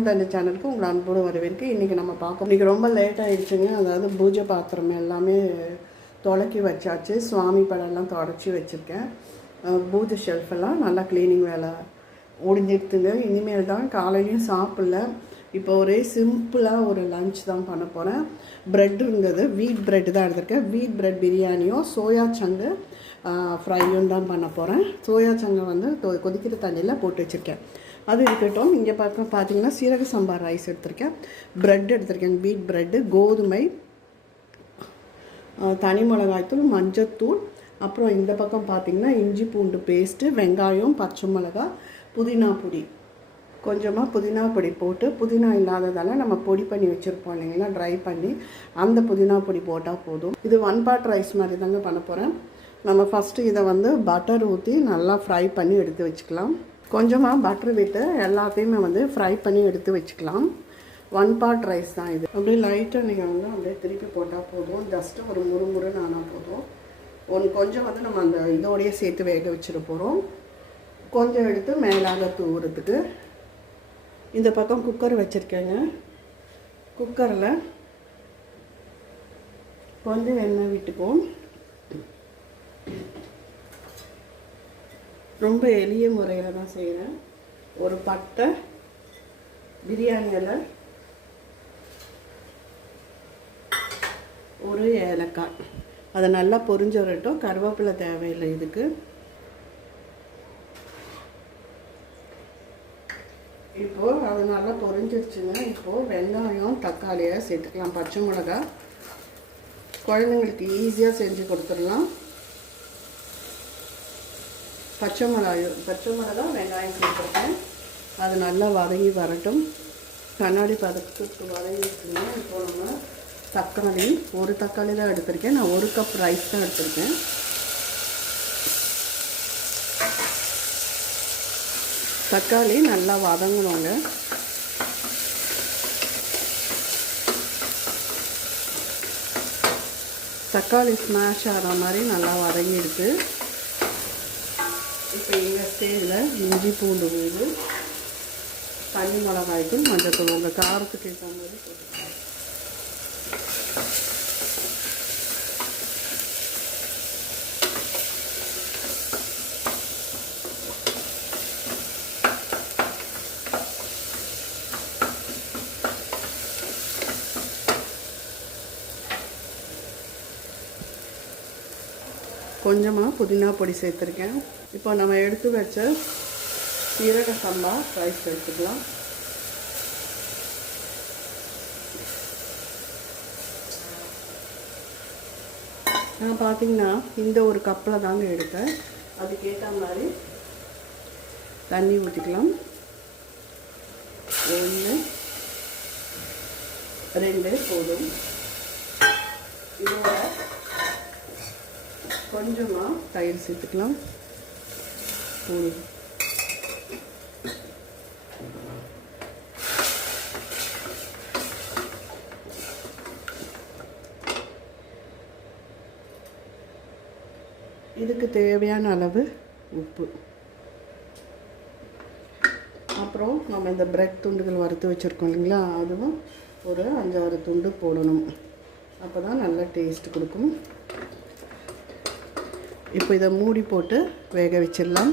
Welcome to அந்த சேனலுக்கு உங்களை அன்போடு வரவேற்கு இன்றைக்கி நம்ம பார்க்கோம் இன்றைக்கி ரொம்ப லேட் ஆகிடுச்சுங்க அதாவது பூஜை பாத்திரம் எல்லாமே துலக்கி வச்சாச்சு. சுவாமி படம்லாம் தொடச்சி வச்சுருக்கேன். பூஜை ஷெல்ஃபெல்லாம் நல்லா க்ளீனிங் வேலை முடிஞ்சிருத்துங்க இனிமேல் தான் காலையிலையும் சாப்பிடல. இப்போ ஒரே சிம்பிளாக ஒரு லஞ்ச் தான் பண்ண போகிறேன் ப்ரெட் இருந்தது. வீட் ப்ரெட் தான் எடுத்திருக்கேன். வீட் ப்ரெட் பிரியாணியும் சோயா சங்கு ஃப்ரையும் தான் பண்ண போகிறேன் சோயா சங்கை வந்து கொதிக்கிற தண்ணியில் போட்டு வச்சுருக்கேன். அது இருக்கட்டும் இங்கே பார்க்க பார்த்தீங்கன்னா சீரக சம்பார் ரைஸ் எடுத்திருக்கேன். ப்ரெட் எடுத்திருக்கேன். பீட் ப்ரெட்டு கோதுமை தனி மிளகாய்த்தூள் மஞ்சத்தூள் அப்புறம் இந்த பக்கம் பார்த்தீங்கன்னா இஞ்சி பூண்டு பேஸ்ட்டு வெங்காயம் பச்சை மிளகாய் புதினா பொடி. கொஞ்சமாக புதினா பொடி போட்டு புதினா இல்லாததால் நம்ம பொடி பண்ணி வச்சுருப்போம் இல்லைங்களா? ட்ரை பண்ணி அந்த புதினா பொடி போட்டால் போதும். இது ஒன் பாட் ரைஸ் மாதிரி தாங்க பண்ண போகிறேன் நம்ம ஃபஸ்ட்டு இதை வந்து பட்டர் ஊற்றி நல்லா ஃப்ரை பண்ணி எடுத்து வச்சுக்கலாம். கொஞ்சமாக பட்டர் விட்டு எல்லாத்தையுமே வந்து ஃப்ரை பண்ணி எடுத்து வச்சுக்கலாம். ஒன் பார்ட் ரைஸ் தான் இது. அப்படியே லைட்டாக நீங்கள் வந்து அப்படியே திருப்பி போட்டால் போதும். ஜஸ்ட்டு ஒரு முறுமுறுன்னு ஆனால் போதும். ஒன்று கொஞ்சம் வந்து நம்ம அந்த இதோடையே சேர்த்து வேக வச்சுட்டு போகிறோம் கொஞ்சம் எடுத்து மேலாக தூவுறதுக்கு. இந்த பக்கம் குக்கர் வச்சுருக்கேங்க. குக்கரில் கொஞ்சம் எண்ணெய் விட்டுக்குவோம். ரொம்ப எளிய முறையில் தான் செய்கிறேன் ஒரு பட்டை பிரியாணி இலை ஒரு ஏலக்காய். அதை நல்லா பொரிஞ்சு வரட்டும் கருவேப்பிலை தேவையில்லை இதுக்கு. இப்போது அது நல்லா பொறிஞ்சிருச்சுங்க இப்போது வெங்காயம் தக்காளியை சேர்த்துக்கலாம். பச்சை மிளகாய். குழந்தைங்களுக்கு ஈஸியாக செஞ்சு கொடுத்துடலாம். பச்சை மிளகாய் பச்சை மிளகா வெங்காயம் கொடுத்துருக்கேன் அது நல்லா வதங்கி வரட்டும். கண்ணாடி பதத்துக்கு வதங்கிட்டுங்க இப்போ நம்ம தக்காளி ஒரு தக்காளி தான் எடுத்திருக்கேன். நான் ஒரு கப் ரைஸ் தான் எடுத்திருக்கேன். தக்காளி நல்லா வதங்கணுங்க. தக்காளி ஸ்மாஷ் ஆகிற மாதிரி நல்லா வதங்கிடுது இப்போ இதில் இஞ்சி பூண்டு வீடு தனி மிளகாய்க்கும் மஞ்சள் தூள் உங்கள் காரத்துக்கு ஏற்ற மாதிரி போட்டுக்கலாம் கொஞ்சமாக புதினா பொடி சேர்த்துருக்கேன். இப்போ நம்ம எடுத்து வச்ச சீரக சம்பா ரைஸ் எடுத்துக்கலாம். நான் பார்த்தீங்கன்னா இந்த ஒரு கப்பில் தாங்க எடுத்தேன். அதுக்கேற்ற மாதிரி தண்ணி ஊற்றிக்கலாம் ஒன்று ரெண்டு போதும். இதோட கொஞ்சமாக தயிர் சேர்த்துக்கலாம். போதும். இதுக்கு தேவையான அளவு உப்பு. அப்புறம் நம்ம இந்த பிரெட் துண்டுகள் வறுத்து வச்சுருக்கோம் இல்லைங்களா? அதுவும் ஒரு அஞ்சாறு துண்டு போடணும். அப்போ தான் நல்லா டேஸ்ட் கொடுக்கும். இப்போ இதை மூடி போட்டு வேக வச்சிடலாம்.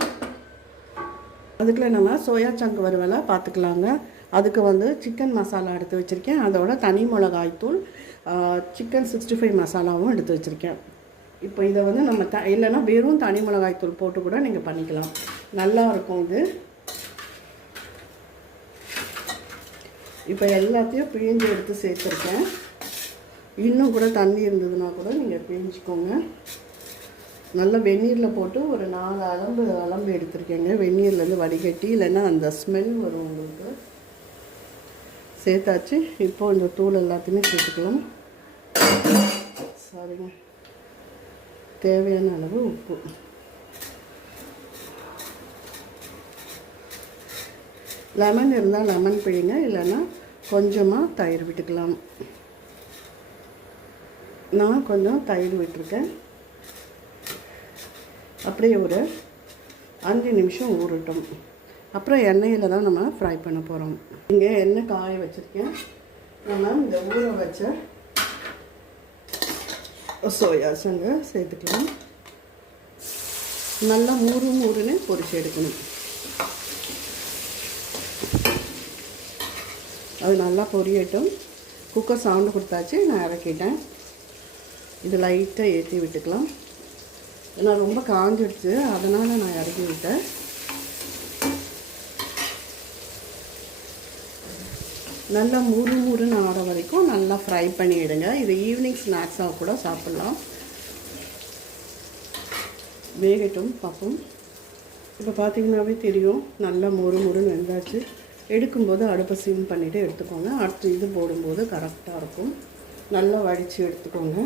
அதுக்குள்ளே நம்ம சோயா சங்கு வறுவலை பார்த்துக்கலாங்க. அதுக்கு வந்து சிக்கன் மசாலா எடுத்து வச்சுருக்கேன். அதோட தனி மிளகாய்த்தூள் சிக்கன் சிக்ஸ்டி ஃபைவ் மசாலாவும் எடுத்து வச்சுருக்கேன். இப்போ இதை வந்து நம்ம த இல்லைன்னா வெறும் தனி மிளகாய்த்தூள் போட்டு கூட நீங்கள் பண்ணிக்கலாம். நல்லா இருக்கும் இது. இப்போ எல்லாத்தையும் பிழிஞ்சு எடுத்து சேர்த்துருக்கேன். இன்னும் கூட தண்ணி இருந்ததுன்னா கூட நீங்கள் பிழிஞ்சிக்கோங்க. நல்லா வெந்நீரில் போட்டு ஒரு நாலு அலம்பு அலம்பு எடுத்திருக்கேங்க. வெந்நீர்லேருந்து வடிகட்டி இல்லைன்னா அந்த ஸ்மெல் வரும் உங்களுக்கு. சேர்த்தாச்சு. இப்போ இந்த தூள் எல்லாத்தையுமே சேர்த்துக்கலாம். சாரிங்க தேவையான அளவு உப்பு. லெமன் இருந்தால் லெமன் பிழிங்க இல்லைன்னா கொஞ்சமாக தயிர் விட்டுக்கலாம். நான் கொஞ்சம் தயிர் விட்டுருக்கேன். அப்படியே ஒரு அஞ்சு நிமிஷம் ஊறட்டும். அப்புறம் எண்ணெயில் தான் நம்ம ஃப்ரை பண்ண போகிறோம் இங்கே எண்ணெய் காய வச்சுருக்கேன். நம்ம இந்த ஊற வச்ச சோயா சங்க சேர்த்துக்கலாம். நல்லா மூறு மூறுன்னு பொரிச்சு எடுக்கணும். அது நல்லா பொரியட்டும். குக்கர் சவுண்டு கொடுத்தாச்சு நான் இறக்கிட்டேன். இது லைட்டாக ஏற்றி விட்டுக்கலாம். ஏன்னா ரொம்ப காஞ்சிடுச்சு அதனால் நான் இறக்கி விட்டேன். நல்லா முறு முறுன்னு ஆற வரைக்கும் நல்லா ஃப்ரை பண்ணிவிடுங்க இது ஈவினிங் ஸ்நாக்ஸாக கூட சாப்பிட்லாம். வேகட்டும் பார்ப்போம். இப்போ பார்த்தீங்கன்னாவே தெரியும் நல்லா மொறு மொறுன்னு வெந்தாச்சு. எடுக்கும்போது அடுப்பை சிம் பண்ணிவிட்டு எடுத்துக்கோங்க. அடுத்து இது போடும்போது கரெக்டாக இருக்கும். நல்லா வடித்து எடுத்துக்கோங்க.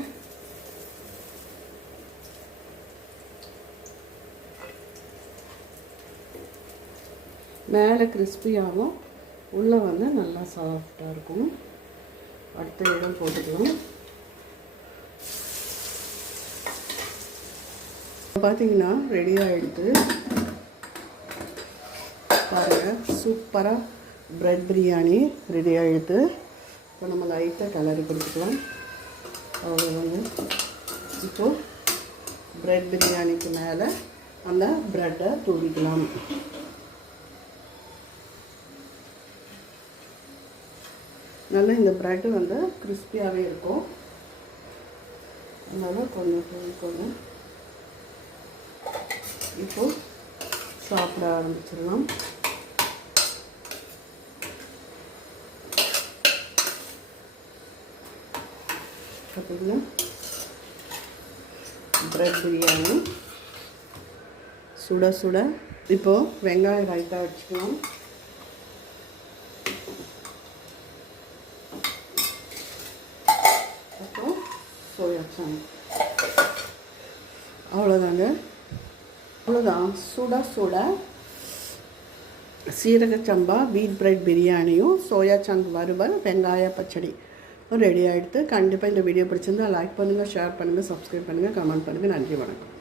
மேலே கிறிஸ்பியாகவும் உள்ளே வந்து நல்லா சாஃப்டாக இருக்கும். அடுத்த இடம் போட்டுக்கலாம். பார்த்தீங்கன்னா ரெடி ஆகிடுது பாருங்கள் சூப்பராக ப்ரெட் பிரியாணி ரெடி ஆகிடுது இப்போ நம்ம லைட்டாக கலரி கொடுத்துக்கலாம். அவ்வளோதாங்க இப்போது ப்ரெட் பிரியாணிக்கு மேலே அந்த ப்ரெட்டை தூவிக்கலாம். நல்லா இந்த ப்ரெட்டு வந்து கிறிஸ்பியாகவே இருக்கும். அதனால் கொஞ்சம் கொஞ்சம் இப்போ சாப்பிட ஆரம்பிச்சிடலாம். பார்த்தீங்கன்னா ப்ரெட் பிரியாணி. சுட சுட. இப்போது வெங்காயம் ரைத்தா வச்சுக்கலாம் அப்புறம் சோயா அவ்வளோதாங்க அவ்வளோதான் சுட சுட. சீரக சம்பா பீட் பிரெட் பிரியாணியும் சோயா சங்க் வறுவல் வெங்காய பச்சடி. ரெடி ஆகிடுது கண்டிப்பாக இந்த வீடியோ பிடிச்சிருந்தா லைக் பண்ணுங்கள் ஷேர் பண்ணுங்கள் சப்ஸ்கிரைப் பண்ணுங்கள் கமெண்ட் பண்ணுங்கள் நன்றி வணக்கம்.